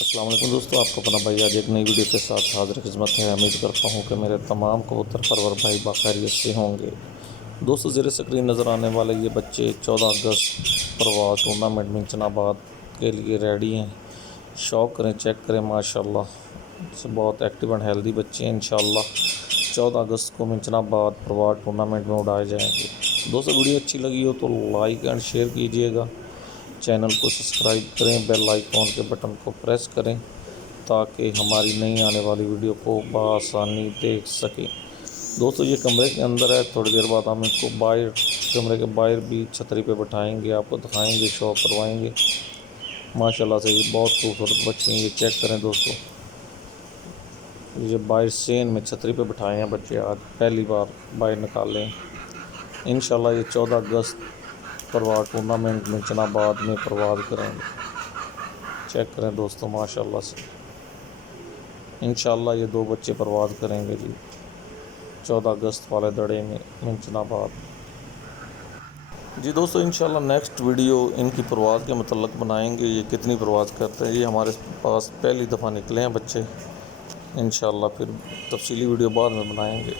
अस्सलाम वालेकुम दोस्तों, आपको अपना भाई आज एक नई वीडियो के साथ हाज़िर खिदमत है। उम्मीद करता हूँ कि मेरे तमाम कबूतर परवर भाई बाखैरियत से होंगे। दोस्तों, ज़ेरे स्क्रीन नज़र आने वाले ये बच्चे 14 अगस्त प्रवास टूर्नामेंट मिंचनाबाद के लिए रेडी हैं। शौक करें, चेक करें, माशाल्लाह से बहुत एक्टिव एंड हेल्दी बच्चे हैं। इंशाल्लाह 14 अगस्त को मिंचनाबाद प्रवास टूर्नामेंट में उड़ाए जाएंगे। दोस्तों, वीडियो अच्छी लगी हो तो लाइक एंड शेयर कीजिएगा, चैनल को सब्सक्राइब करें, बेल आइकॉन के बटन को प्रेस करें ताकि हमारी नई आने वाली वीडियो को बआसानी देख सकें। दोस्तों, ये कमरे के अंदर है, थोड़ी देर बाद हम इसको बाहर कमरे के बाहर भी छतरी पे बैठाएंगे, आपको दिखाएंगे, शो करवाएंगे। माशाल्लाह से ये बहुत खूबसूरत बच्चे हैं। ये चेक करें दोस्तों, ये बाहर सेन में छतरी पे बैठाए हैं बच्चे, आज पहली बार बाहर निकाले हैं। इंशाल्लाह ये 14 अगस्त परवाज़ टूर्नामेंट में मिंचनाबाद में परवाज़ करेंगे। चेक करें दोस्तों, माशाल्लाह से इंशाल्लाह ये दो बच्चे परवाज़ करेंगे जी 14 अगस्त वाले दड़े में मिंचनाबाद। जी दोस्तों, इंशाल्लाह नेक्स्ट वीडियो इनकी परवाज़ के मतलब बनाएंगे। ये कितनी परवाज़ करते हैं, ये हमारे पास पहली दफ़ा निकले हैं बच्चे। इंशाल्लाह फिर तफसीली वीडियो बाद में बनाएंगे।